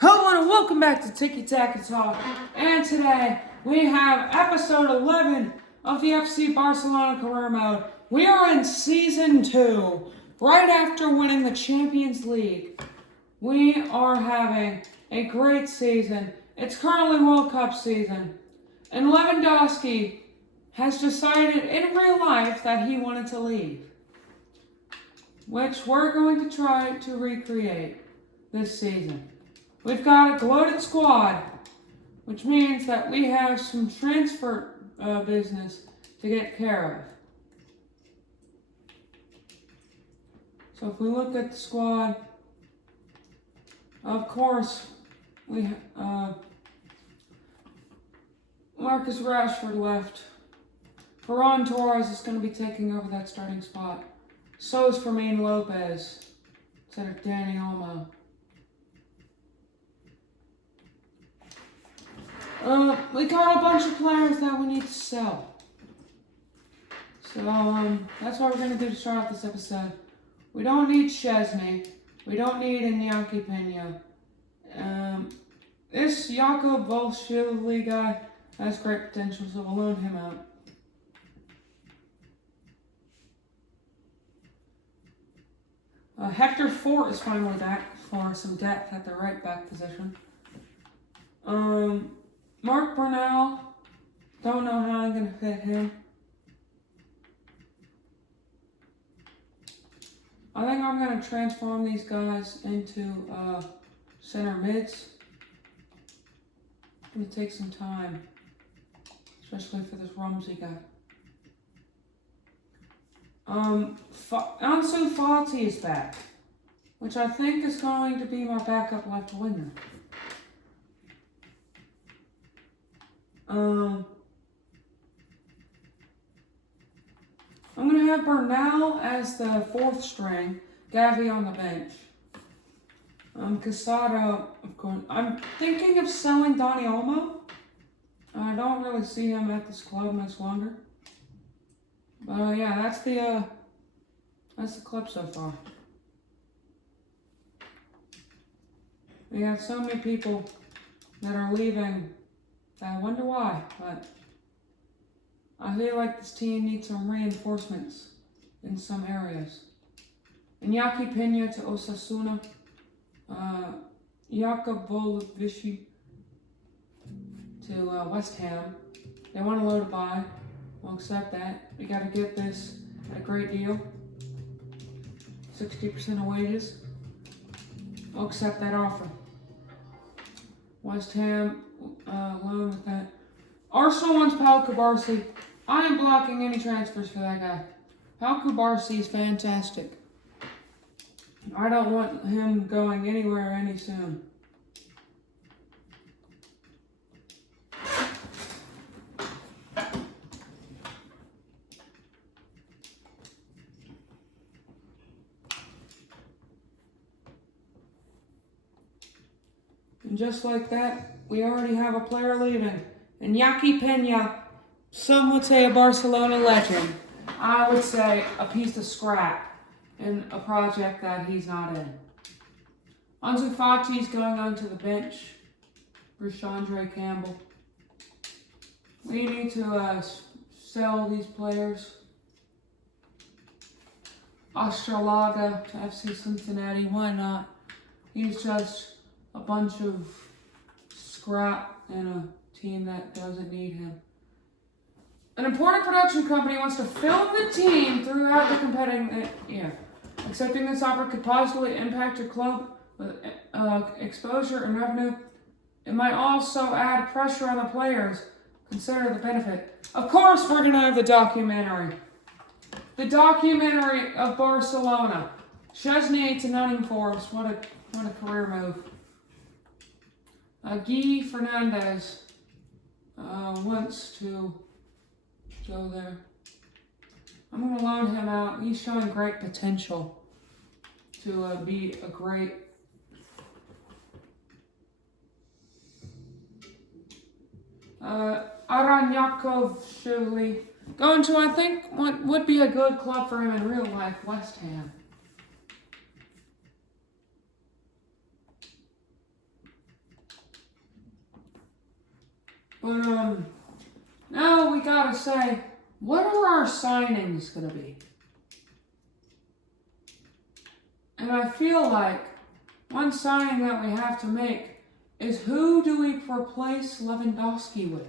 Hello and welcome back to Tiki Taka Talk. And today we have episode 11 of the FC Barcelona career mode. We are in season 2, right after winning the Champions League. We are having a great season. It's currently World Cup season. And Lewandowski has decided in real life that he wanted to leave, which we're going to try to recreate this season. We've got a gloated squad, which means that we have some transfer business to get care of. So if we look at the squad, of course, we Marcus Rashford left. Ferran Torres is going to be taking over that starting spot. So is Fermin Lopez instead of Dani Olmo. We got a bunch of players that we need to sell. So, that's what we're going to do to start off this episode. We don't need Szczesny. We don't need Iñaki Peña. This Jakub Volshvili guy has great potential, so we'll loan him out. Hector Fort is finally back for some depth at the right back position. Mark Brunel, don't know how I'm going to fit him. I think I'm going to transform these guys into center mids. It's going to take some time, especially for this Rumsey guy. Ansu Fati is back, which I think is going to be my backup left winger. I'm going to have Bernal as the 4th string, Gavi on the bench. Casado, of course. I'm thinking of selling Dani Olmo. I don't really see him at this club much longer. But yeah, that's the club so far. We have so many people that are leaving. I wonder why, but I feel like this team needs some reinforcements in some areas. Iñaki Peña to Osasuna, Jakub Volshvili to West Ham. They want a low to buy. We'll accept that. We got to get this at a great deal. 60% of wages. We'll accept that offer. West Ham, loan with that. Arsenal wants Pau Kubarsi. I am blocking any transfers for that guy. Pau Kubarsi is fantastic. I don't want him going anywhere any soon. And just like that, we already have a player leaving. Iñaki Peña, some would say a Barcelona legend. I would say a piece of scrap in a project that he's not in. Ansu Fati is going onto the bench for Chandre Campbell. We need to sell these players. Ostralaga to FC Cincinnati, why not? He's just a bunch of scrap in a team that doesn't need him. An important production company wants to film the team throughout the competing year. Accepting this offer could positively impact your club with exposure and revenue. It might also add pressure on the players. Consider the benefit. Of course, we're going to have the documentary. The documentary of Barcelona. Szczesny to Nottingham Forest. What a career move. Guy Fernandez wants to go there. I'm going to loan him out. He's showing great potential to be a great Aranyakovshvili. Going to, I think, what would be a good club for him in real life, West Ham. But now we gotta say, what are our signings gonna be? And I feel like one signing that we have to make is, who do we replace Lewandowski with?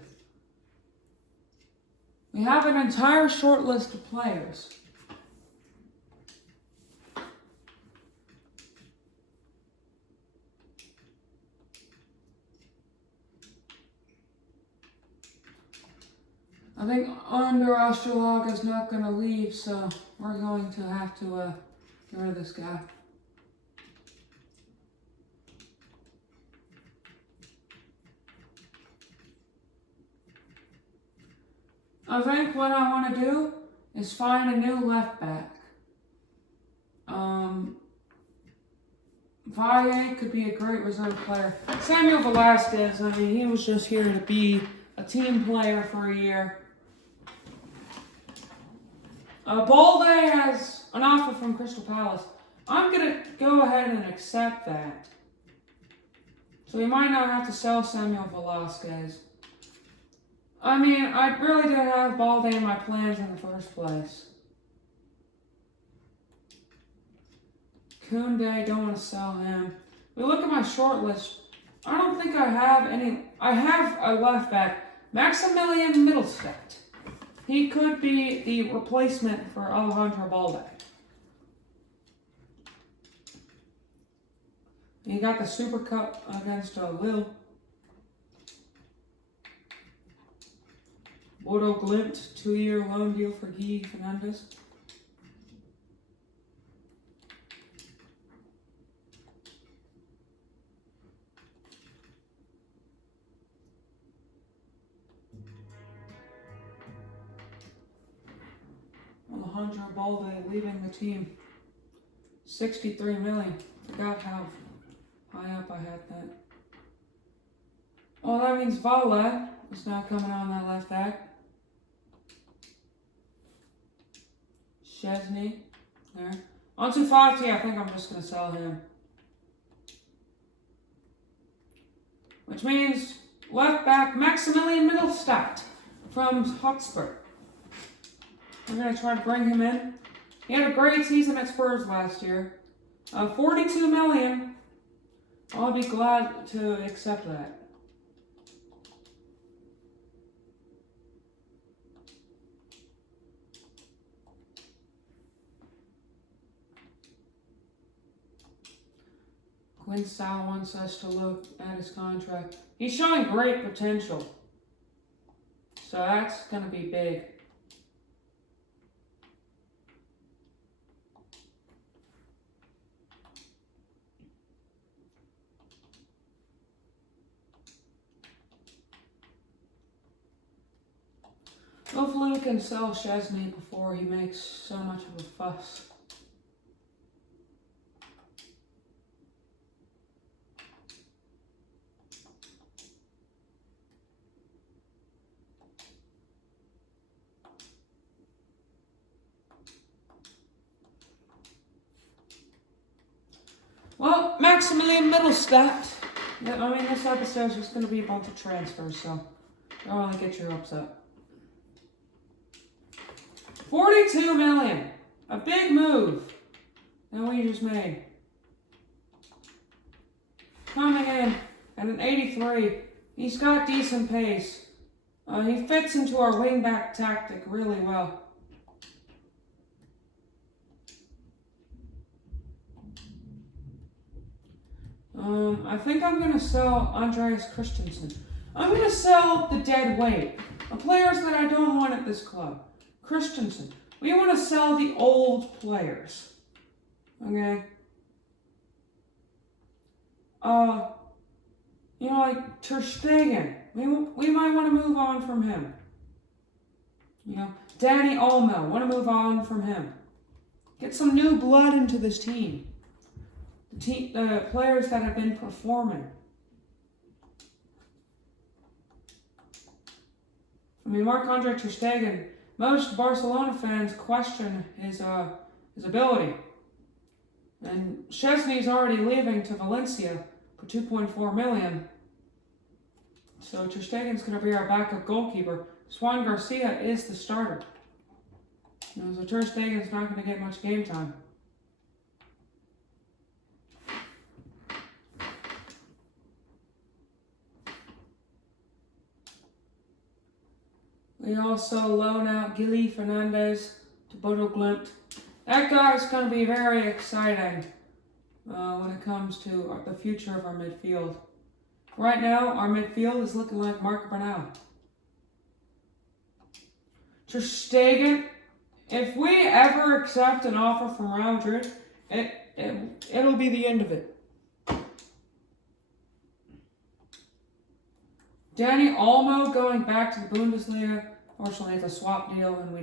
We have an entire short list of players. I think Under Osterlag is not going to leave, so we're going to have to get rid of this guy. I think what I want to do is find a new left back. Valle could be a great reserve player. Samuel Velasquez, I mean, he was just here to be a team player for a year. Balde has an offer from Crystal Palace. I'm going to go ahead and accept that. So we might not have to sell Samuel Velasquez. I mean, I really didn't have Balde in my plans in the first place. Koundé, don't want to sell him. We look at my short list. I don't think I have any. I have a left back, Maximilian Mittelstadt. He could be the replacement for Alejandro Balde. He got the Super Cup against Lille. Bodo Glimt, 2-year loan deal for Guy Fernandez. Alejandro Balde leaving the team. 63 million. Forgot how high up I had that. Oh, that means Valle is now coming on that left back. Szczesny, there. Ansu Fati, I think I'm just going to sell him. Which means left back Maximilian Mittelstadt from Hotspur. We're going to try to bring him in. He had a great season at Spurs last year. 42 million. I'll be glad to accept that. Quinn Sal wants us to look at his contract. He's showing great potential. So that's going to be big. Hopefully we can sell Szczesny before he makes so much of a fuss. Well, Maximilian Mittelstadt. I mean, this episode is just going to be a bunch of transfers, so don't want to get your hopes up. 42 million. A big move that we just made. Coming in at an 83. He's got decent pace. He fits into our wingback tactic really well. I think I'm going to sell Andreas Christensen. I'm going to sell the dead weight. The players that I don't want at this club. Christensen. We want to sell the old players. Okay? Like Ter Stegen. We might want to move on from him. Danny Olmo. Want to move on from him. Get some new blood into this team. The players that have been performing. I mean, Marc-Andre Ter Stegen, most Barcelona fans question his ability. And Szczesny's already leaving to Valencia for 2.4 million. So Ter Stegen's going to be our backup goalkeeper. Juan Garcia is the starter. So Ter Stegen's not going to get much game time. We also loan out Gilly Fernandez to Bodo Glimt. That guy's going to be very exciting when it comes to the future of our midfield. Right now, our midfield is looking like Marc Bernal. Ter Stegen, if we ever accept an offer from Real Madrid, it'll be the end of it. Dani Olmo going back to the Bundesliga. Fortunately, it's a swap deal, and we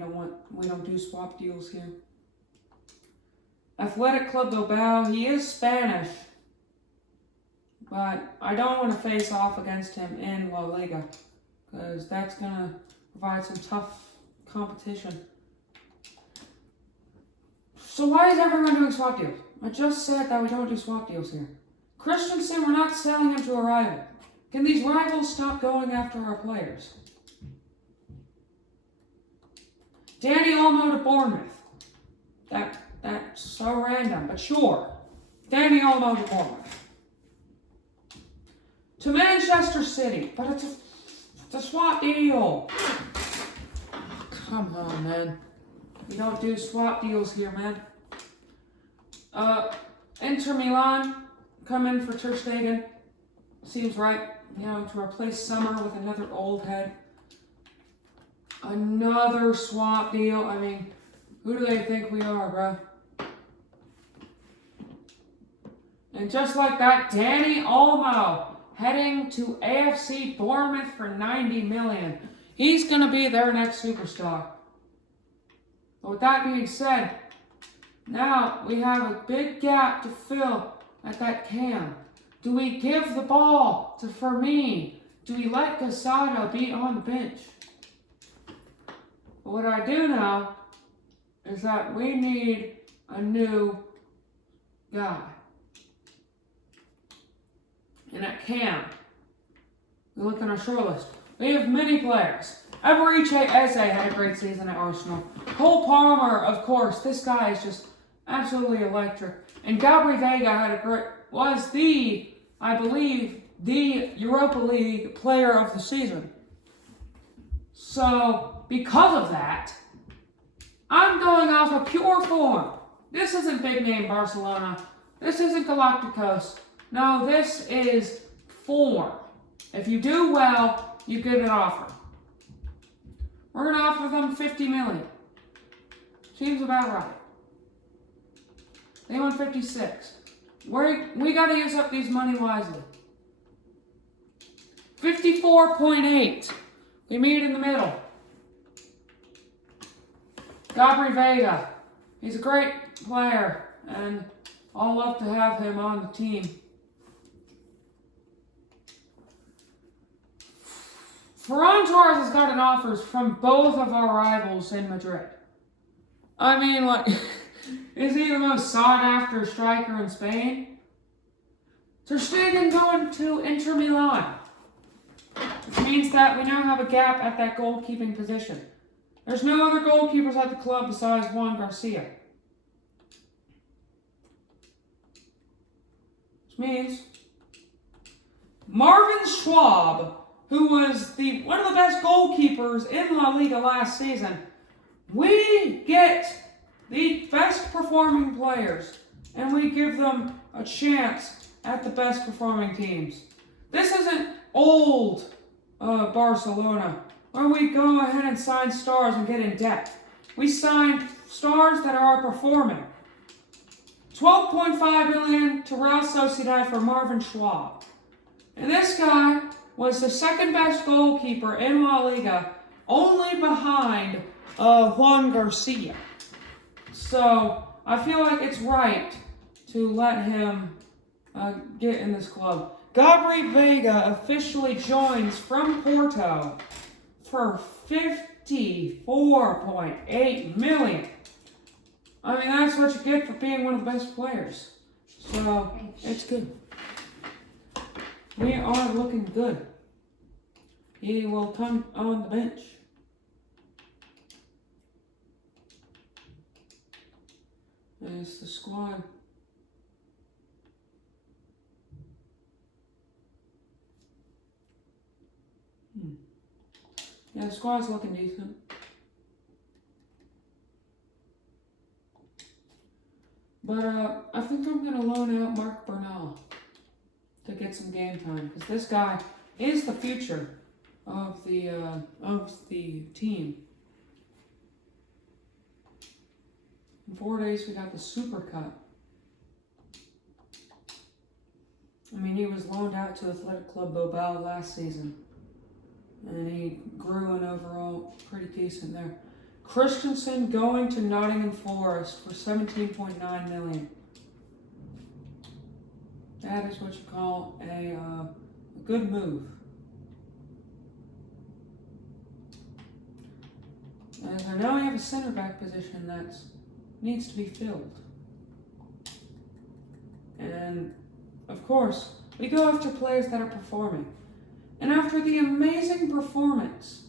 don't do swap deals here. Athletic Club Bilbao, he is Spanish, but I don't want to face off against him in La Liga, because that's going to provide some tough competition. So why is everyone doing swap deals? I just said that we don't do swap deals here. Christensen, we're not selling him to a rival. Can these rivals stop going after our players? Dani Olmo to Bournemouth. That's so random, but sure. Dani Olmo to Bournemouth. To Manchester City, but it's a swap deal. Oh, come on, man. We don't do swap deals here, man. Inter Milan come in for Ter Stegen. Seems right. To replace Summer with another old head. Another swap deal. I mean, who do they think we are, bro? And just like that, Dani Olmo heading to AFC Bournemouth for $90 million. He's going to be their next superstar. But with that being said, now we have a big gap to fill at that cam. Do we give the ball to Fermin? Do we let Casado be on the bench? But what I do know is that we need a new guy. And at cam, we look at our shortlist. We have many players. Eberiche Eze had a great season at Arsenal. Cole Palmer, of course, this guy is just absolutely electric. And Gabri Veiga I believe, the Europa League player of the season. So, because of that, I'm going off of pure form. This isn't big name Barcelona. This isn't Galacticos. No, this is form. If you do well, you get an offer. We're going to offer them $50 million. Seems about right. They want 56. We got to use up these money wisely. 54.8. We meet in the middle. Gabri Veiga. He's a great player, and I'll love to have him on the team. Ferran Torres has gotten offers from both of our rivals in Madrid. I mean, is he the most sought-after striker in Spain? Ter Stegen going to Inter Milan, which means that we now have a gap at that goalkeeping position. There's no other goalkeepers at the club besides Juan Garcia. Which means Marvin Schwab, who was one of the best goalkeepers in La Liga last season, we get the best performing players, and we give them a chance at the best performing teams. This isn't old Barcelona, where we go ahead and sign stars and get in depth. We signed stars that are performing. $12.5 million to Real Sociedad for Marvin Schwab. And this guy was the second best goalkeeper in La Liga, only behind Juan Garcia. So I feel like it's right to let him get in this club. Gabri Veiga officially joins from Porto for $54.8 million. I mean, that's what you get for being one of the best players. So it's good. We are looking good. he will come on the bench. There's the squad. Yeah, the squad's looking decent. But I think I'm going to loan out Mark Bernal to get some game time, because this guy is the future of the team. In 4 days, we got the Super Cup. I mean, he was loaned out to Athletic Club Bilbao last season, and he grew in overall pretty decent there. Christensen going to Nottingham Forest for $17.9 million. That is what you call a good move. And so now we have a center back position that needs to be filled. And of course, we go after players that are performing. And after the amazing performance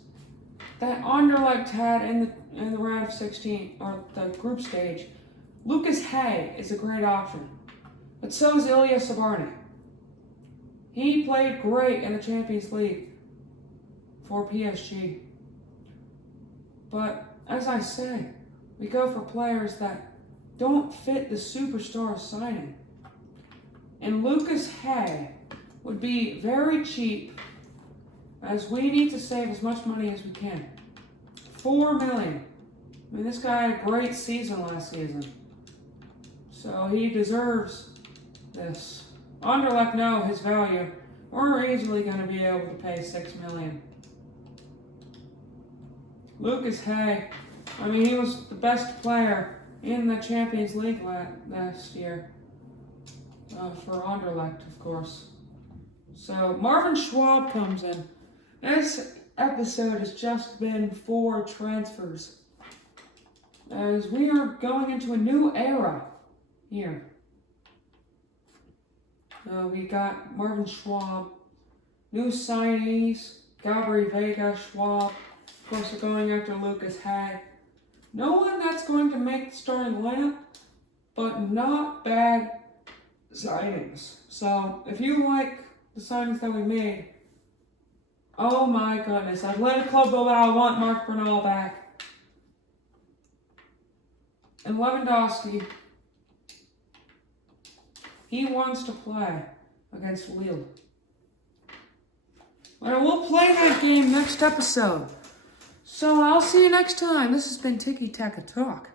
that Anderlecht had in the round of 16, or the group stage, Lucas Hay is a great option. But so is Ilya Sabarny. He played great in the Champions League for PSG. But as I say, we go for players that don't fit the superstar signing. And Lucas Hay would be very cheap, as we need to save as much money as we can. $4 million. I mean, this guy had a great season last season, so he deserves this. Anderlecht know his value. We're easily going to be able to pay $6 million. Lucas Hay, I mean, he was the best player in the Champions League last year for Anderlecht, of course. So Marvin Schwab comes in. This episode has just been 4 transfers, as we are going into a new era here. We got Marvin Schwab, new signees, Gabri Vega, Schwab. Of course, we're going after Lucas Hay. No one that's going to make the starting lineup, but not bad signings. So if you like the signings that we made, oh my goodness, Athletic Club Bilbao want Mark Bernal back. And Lewandowski, he wants to play against Lille. Well, we'll play that game next episode. So I'll see you next time. This has been Tiki Taka Talk.